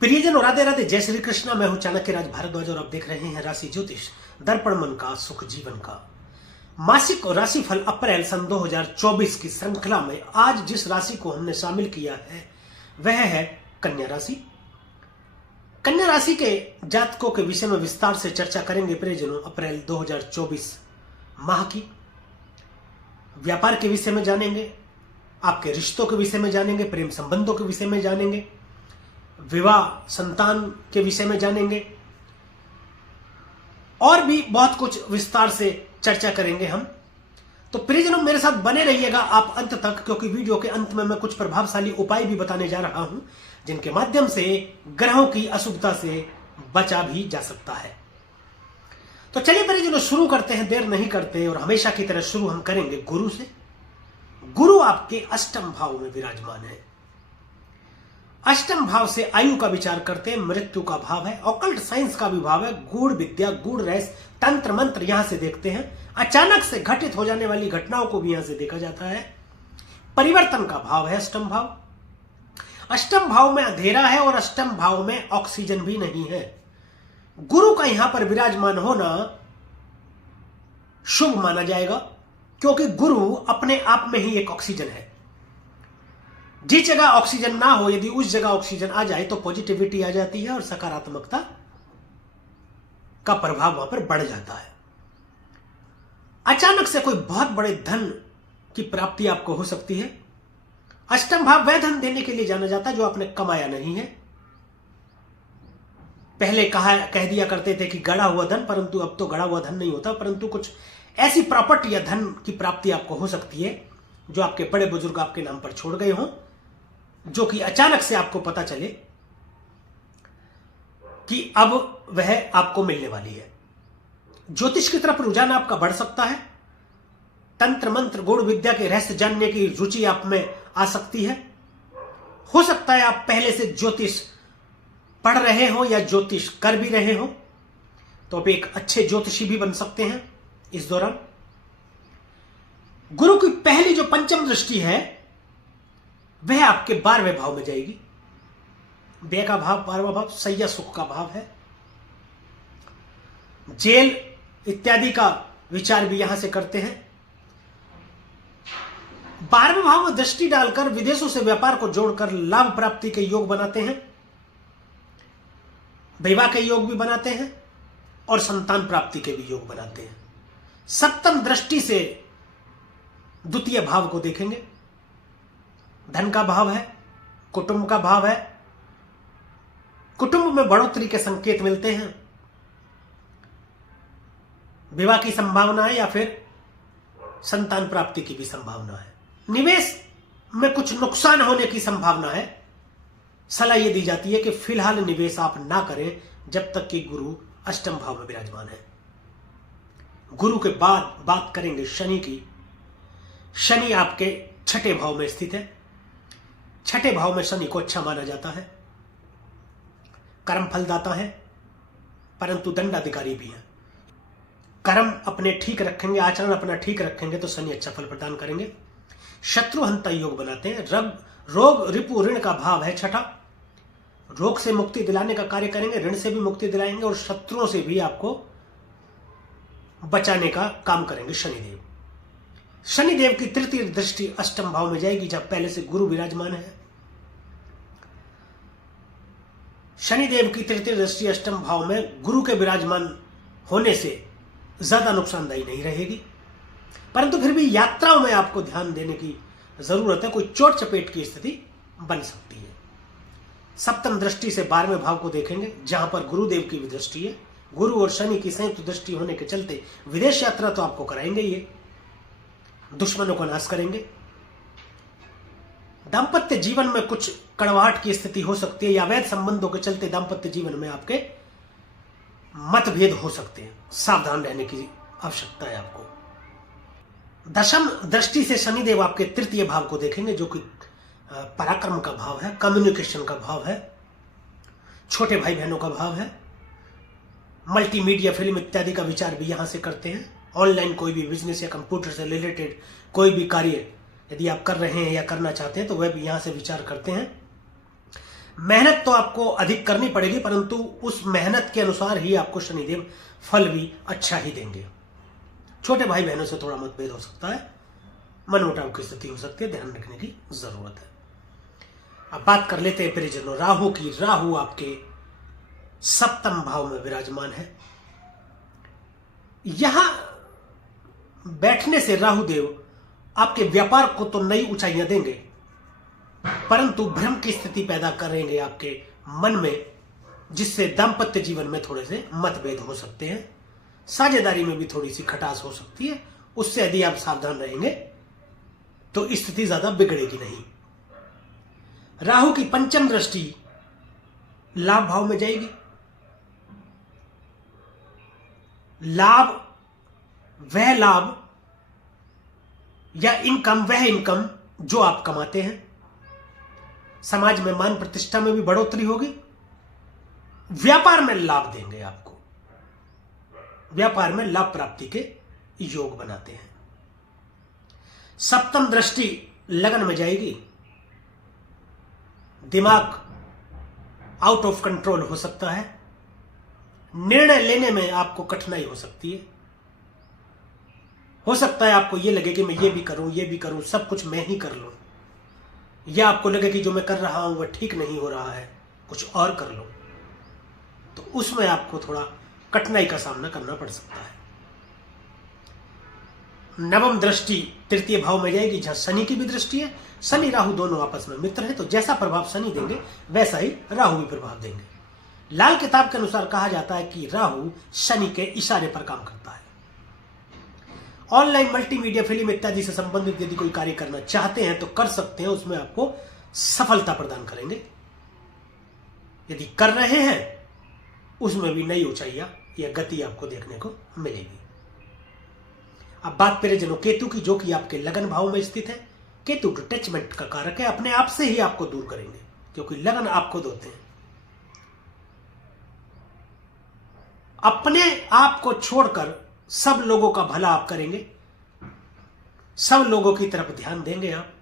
प्रियजन और राधे राधे, जय श्री कृष्णा। मैं हूं चाणक्य राज भारद्वाज और आप देख रहे हैं राशि ज्योतिष दर्पण मन का सुख जीवन का मासिक और राशिफल अप्रैल सन 2024 की श्रृंखला में आज जिस राशि को हमने शामिल किया है वह है कन्या राशि। कन्या राशि के जातकों के विषय में विस्तार से चर्चा करेंगे प्रियजनों। अप्रैल 2024 माह की व्यापार के विषय में जानेंगे, आपके रिश्तों के विषय में जानेंगे, प्रेम संबंधों के विषय में जानेंगे, विवाह संतान के विषय में जानेंगे और भी बहुत कुछ विस्तार से चर्चा करेंगे हम। तो प्रियजनों मेरे साथ बने रहिएगा आप अंत तक, क्योंकि वीडियो के अंत में मैं कुछ प्रभावशाली उपाय भी बताने जा रहा हूं जिनके माध्यम से ग्रहों की अशुभता से बचा भी जा सकता है। तो चलिए प्रियजनों शुरू करते हैं, देर नहीं करते और हमेशा की तरह शुरू हम करेंगे गुरु से। गुरु आपके अष्टम भाव में विराजमान है। अष्टम भाव से आयु का विचार करते हैं, मृत्यु का भाव है, ऑकल्ट साइंस का भी भाव है, गूढ़ विद्या, गूढ़ रहस्य, तंत्र मंत्र यहां से देखते हैं। अचानक से घटित हो जाने वाली घटनाओं को भी यहां से देखा जाता है। परिवर्तन का भाव है अष्टम भाव। अष्टम भाव में अंधेरा है और अष्टम भाव में ऑक्सीजन भी नहीं है। गुरु का यहां पर विराजमान होना शुभ माना जाएगा, क्योंकि गुरु अपने आप में ही एक ऑक्सीजन है। जिस जगह ऑक्सीजन ना हो, यदि उस जगह ऑक्सीजन आ जाए तो पॉजिटिविटी आ जाती है और सकारात्मकता का प्रभाव वहां पर बढ़ जाता है। अचानक से कोई बहुत बड़े धन की प्राप्ति आपको हो सकती है। अष्टम भाव वह धन देने के लिए जाना जाता है जो आपने कमाया नहीं है। पहले कह दिया करते थे कि गड़ा हुआ धन, परंतु अब तो गड़ा हुआ धन नहीं होता, परंतु कुछ ऐसी प्रॉपर्टी या धन की प्राप्ति आपको हो सकती है जो आपके बड़े बुजुर्ग आपके नाम पर छोड़ गए हों, जो कि अचानक से आपको पता चले कि अब वह आपको मिलने वाली है। ज्योतिष की तरफ रुझान आपका बढ़ सकता है। तंत्र मंत्र गूढ़ विद्या के रहस्य जानने की रुचि आप में आ सकती है। हो सकता है आप पहले से ज्योतिष पढ़ रहे हो या ज्योतिष कर भी रहे हो, तो आप एक अच्छे ज्योतिषी भी बन सकते हैं इस दौरान। गुरु की पहली जो पंचम दृष्टि है वह आपके 12वें भाव में जाएगी। व्यय का भाव 12वां भाव सैया सुख का भाव है। जेल इत्यादि का विचार भी यहां से करते हैं। 12वें भाव में दृष्टि डालकर विदेशों से व्यापार को जोड़कर लाभ प्राप्ति के योग बनाते हैं, विवाह के योग भी बनाते हैं और संतान प्राप्ति के भी योग बनाते हैं। सप्तम दृष्टि से द्वितीय भाव को देखेंगे। धन का भाव है, कुटुंब का भाव है। कुटुंब में बढ़ोतरी के संकेत मिलते हैं। विवाह की संभावना है या फिर संतान प्राप्ति की भी संभावना है। निवेश में कुछ नुकसान होने की संभावना है। सलाह यह दी जाती है कि फिलहाल निवेश आप ना करें जब तक कि गुरु अष्टम भाव में विराजमान है। गुरु के बाद बात करेंगे शनि की। शनि आपके छठे भाव में स्थित है। छठे भाव में शनि को अच्छा माना जाता है। कर्म फलदाता है, परंतु दंडाधिकारी भी है। कर्म अपने ठीक रखेंगे, आचरण अपना ठीक रखेंगे तो शनि अच्छा फल प्रदान करेंगे। शत्रुहंता योग बनाते हैं। रोग रिपु ऋण का भाव है छठा। रोग से मुक्ति दिलाने का कार्य करेंगे, ऋण से भी मुक्ति दिलाएंगे और शत्रुओं से भी आपको बचाने का काम करेंगे शनिदेव। शनिदेव की तृतीय दृष्टि अष्टम भाव में जाएगी, जब पहले से गुरु विराजमान है। शनिदेव की तृतीय दृष्टि अष्टम भाव में गुरु के विराजमान होने से ज्यादा नुकसानदायी नहीं रहेगी, परंतु फिर भी यात्राओं में आपको ध्यान देने की जरूरत है। कोई चोट चपेट की स्थिति बन सकती है। सप्तम दृष्टि से 12वें भाव को देखेंगे, जहां पर गुरुदेव की भी दृष्टि है। गुरु और शनि की संयुक्त दृष्टि होने के चलते विदेश यात्रा तो आपको कराएंगे, ये दुश्मनों को नाश करेंगे। दांपत्य जीवन में कुछ कड़वाहट की स्थिति हो सकती है या अवैध संबंधों के चलते दांपत्य जीवन में आपके मतभेद हो सकते हैं। सावधान रहने की आवश्यकता है आपको। दशम दृष्टि से शनिदेव आपके तृतीय भाव को देखेंगे, जो कि पराक्रम का भाव है, कम्युनिकेशन का भाव है, छोटे भाई बहनों का भाव है। मल्टीमीडिया फिल्म इत्यादि का विचार भी यहां से करते हैं। ऑनलाइन कोई भी बिजनेस या कंप्यूटर से रिलेटेड कोई भी कार्य यदि आप कर रहे हैं या करना चाहते हैं तो वह भी यहां से विचार करते हैं। मेहनत तो आपको अधिक करनी पड़ेगी, परंतु उस मेहनत के अनुसार ही आपको शनिदेव फल भी अच्छा ही देंगे। छोटे भाई बहनों से थोड़ा मतभेद हो सकता है, मनमुटाव की स्थिति हो सकती है, ध्यान रखने की जरूरत है। अब बात कर लेते हैं परिजनों राहु की। राहु आपके सप्तम भाव में विराजमान है। यहां बैठने से राहु देव आपके व्यापार को तो नई ऊंचाइयां देंगे, परंतु भ्रम की स्थिति पैदा करेंगे आपके मन में, जिससे दाम्पत्य जीवन में थोड़े से मतभेद हो सकते हैं, साझेदारी में भी थोड़ी सी खटास हो सकती है। उससे यदि आप सावधान रहेंगे तो स्थिति ज्यादा बिगड़ेगी नहीं। राहु की पंचम दृष्टि लाभ भाव में जाएगी। लाभ वह लाभ या इनकम वह इनकम जो आप कमाते हैं। समाज में मान प्रतिष्ठा में भी बढ़ोतरी होगी। व्यापार में लाभ देंगे आपको, व्यापार में लाभ प्राप्ति के योग बनाते हैं। सप्तम दृष्टि लगन में जाएगी। दिमाग आउट ऑफ कंट्रोल हो सकता है। निर्णय लेने में आपको कठिनाई हो सकती है। हो सकता है आपको यह लगे कि मैं ये भी करूं, सब कुछ मैं ही कर लूं, या आपको लगे कि जो मैं कर रहा हूं वह ठीक नहीं हो रहा है, कुछ और कर लो, तो उसमें आपको थोड़ा कठिनाई का सामना करना पड़ सकता है। नवम दृष्टि तृतीय भाव में जाएगी, जहां शनि की भी दृष्टि है। शनि राहु दोनों आपस में मित्र हैं, तो जैसा प्रभाव शनि देंगे वैसा ही राहु भी प्रभाव देंगे। लाल किताब के अनुसार कहा जाता है कि राहु शनि के इशारे पर काम करता है। ऑनलाइन मल्टीमीडिया, फिल्म इत्यादि से संबंधित यदि कोई कार्य करना चाहते हैं तो कर सकते हैं, उसमें आपको सफलता प्रदान करेंगे। यदि कर रहे हैं उसमें भी नई ऊंचाइयां या गति आपको देखने को मिलेगी। अब बात परिजनों केतु की, जो कि आपके लगन भाव में स्थित है। केतु डिटैचमेंट का कारक है, अपने आप से ही आपको दूर करेंगे, क्योंकि लगन आप खुद होते हैं। अपने आप को छोड़कर सब लोगों का भला आप करेंगे, सब लोगों की तरफ ध्यान देंगे आप,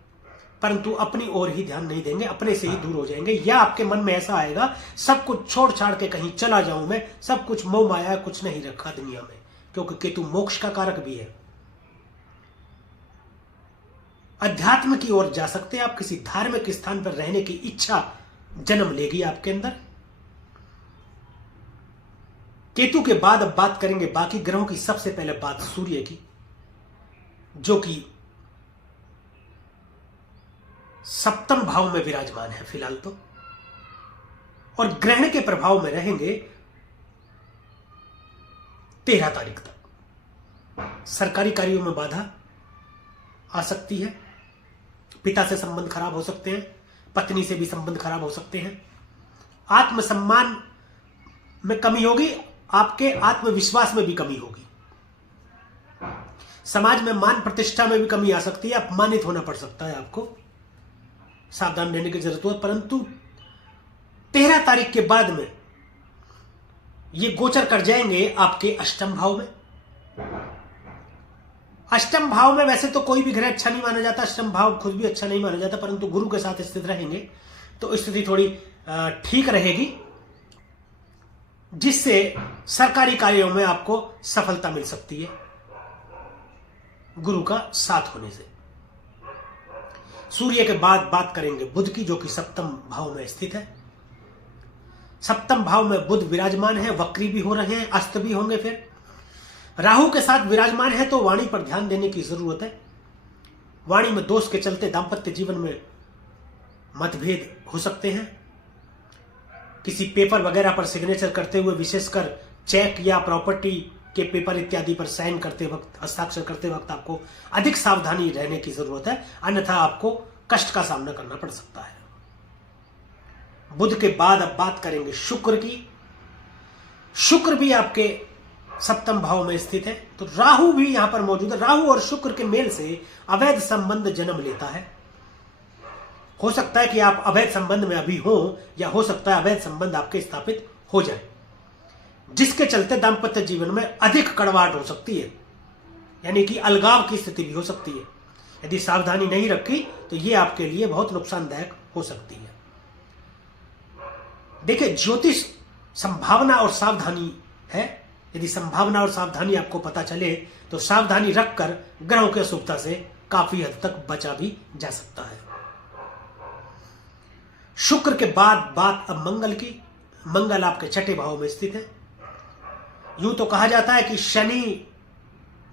परंतु अपनी ओर ही ध्यान नहीं देंगे, अपने से ही दूर हो जाएंगे। या आपके मन में ऐसा आएगा सब कुछ छोड़ छाड़ के कहीं चला जाऊं मैं, सब कुछ मोह माया, कुछ नहीं रखा दुनिया में, क्योंकि केतु मोक्ष का कारक भी है। अध्यात्म की ओर जा सकते हैं आप, किसी धार्मिक स्थान पर रहने की इच्छा जन्म लेगी आपके अंदर। केतु के बाद अब बात करेंगे बाकी ग्रहों की। सबसे पहले बात सूर्य की, जो कि सप्तम भाव में विराजमान है फिलहाल तो, और ग्रहण के प्रभाव में रहेंगे 13 तारीख तक। सरकारी कार्यों में बाधा आ सकती है, पिता से संबंध खराब हो सकते हैं, पत्नी से भी संबंध खराब हो सकते हैं। आत्मसम्मान में कमी होगी, आपके आत्मविश्वास में भी कमी होगी। समाज में मान प्रतिष्ठा में भी कमी आ सकती है, अपमानित होना पड़ सकता है आपको, सावधान रहने की जरूरत है। परंतु 13 तारीख के बाद में ये गोचर कर जाएंगे आपके अष्टम भाव में। अष्टम भाव में वैसे तो कोई भी ग्रह अच्छा नहीं माना जाता, अष्टम भाव खुद भी अच्छा नहीं माना जाता, परंतु गुरु के साथ स्थित रहेंगे तो स्थिति थोड़ी ठीक रहेगी, जिससे सरकारी कार्यों में आपको सफलता मिल सकती है गुरु का साथ होने से। सूर्य के बाद बात करेंगे बुध की, जो कि सप्तम भाव में स्थित है। सप्तम भाव में बुध विराजमान है, वक्री भी हो रहे हैं, अस्त भी होंगे। फिर राहु के साथ विराजमान है, तो वाणी पर ध्यान देने की जरूरत है। वाणी में दोष के चलते दांपत्य जीवन में मतभेद हो सकते हैं। किसी पेपर वगैरह पर सिग्नेचर करते हुए, विशेषकर चेक या प्रॉपर्टी के पेपर इत्यादि पर साइन करते वक्त, हस्ताक्षर करते वक्त आपको अधिक सावधानी रहने की जरूरत है, अन्यथा आपको कष्ट का सामना करना पड़ सकता है। बुध के बाद अब बात करेंगे शुक्र की। शुक्र भी आपके सप्तम भाव में स्थित है, तो राहु भी यहां पर मौजूद है। राहु और शुक्र के मेल से अवैध संबंध जन्म लेता है। हो सकता है कि आप अवैध संबंध में अभी हो, या हो सकता है अवैध संबंध आपके स्थापित हो जाए, जिसके चलते दांपत्य जीवन में अधिक कड़वाहट हो सकती है, यानी कि अलगाव की स्थिति भी हो सकती है। यदि सावधानी नहीं रखी तो यह आपके लिए बहुत नुकसानदायक हो सकती है। देखिए, ज्योतिष संभावना और सावधानी है। यदि संभावना और सावधानी आपको पता चले तो सावधानी रखकर ग्रहों की अशुभता से काफी हद तक बचा भी जा सकता है। शुक्र के बाद बात अब मंगल की। मंगल आपके छठे भाव में स्थित है। यूं तो कहा जाता है कि शनि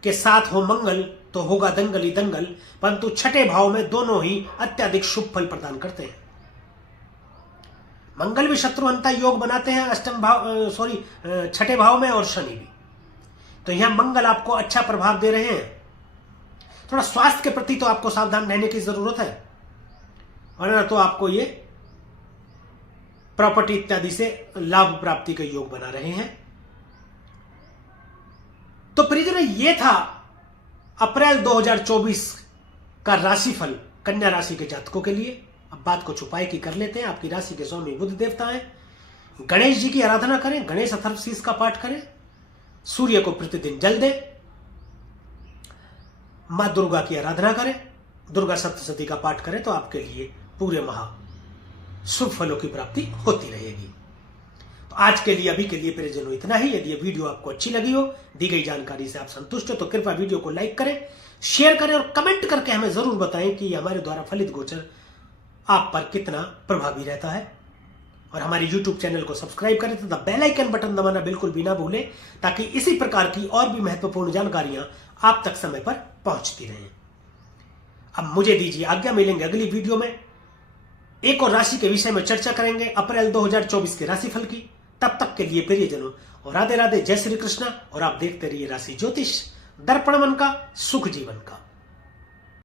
के साथ हो मंगल तो होगा दंगल ही दंगल, परंतु छठे भाव में दोनों ही अत्यधिक शुभ फल प्रदान करते हैं। मंगल भी शत्रुहंता योग बनाते हैं छठे भाव में, और शनि भी। तो यहां मंगल आपको अच्छा प्रभाव दे रहे हैं। थोड़ा स्वास्थ्य के प्रति तो आपको सावधान रहने की जरूरत है, वरना तो आपको ये प्रॉपर्टी इत्यादि से लाभ प्राप्ति के योग बना रहे हैं। तो प्रियजनों, ये था अप्रैल 2024 का राशिफल कन्या राशि के जातकों के लिए। अब बात को छुपाए की कर लेते हैं। आपकी राशि के स्वामी बुध देवता हैं। गणेश जी की आराधना करें, गणेश अथर्वशीष का पाठ करें, सूर्य को प्रतिदिन जल दें, मां दुर्गा की आराधना करें, दुर्गा सप्तशती का पाठ करें, तो आपके लिए पूरे माह शुभ फलों की प्राप्ति होती रहेगी। तो आज के लिए, अभी के लिए प्रियजनों इतना ही। यदि ये वीडियो आपको अच्छी लगी हो, दी गई जानकारी से आप संतुष्ट हो, तो कृपया वीडियो को लाइक करें, शेयर करें और कमेंट करके हमें जरूर बताएं कि हमारे द्वारा फलित गोचर आप पर कितना प्रभावी रहता है। और हमारे YouTube चैनल को सब्सक्राइब करें तथा बेल आइकन बटन दबाना बिल्कुल भी ना भूलें, ताकि इसी प्रकार की और भी महत्वपूर्ण जानकारियां आप तक समय पर पहुंचती रहें। अब मुझे दीजिए आज्ञा, मिलेंगे अगली वीडियो में। एक और राशि के विषय में चर्चा करेंगे, अप्रैल 2024 के राशिफल की। तब तक के लिए प्रियजनों और राधे राधे, जय श्री कृष्णा। और आप देखते रहिए राशि ज्योतिष, दर्पण मन का, सुख जीवन का।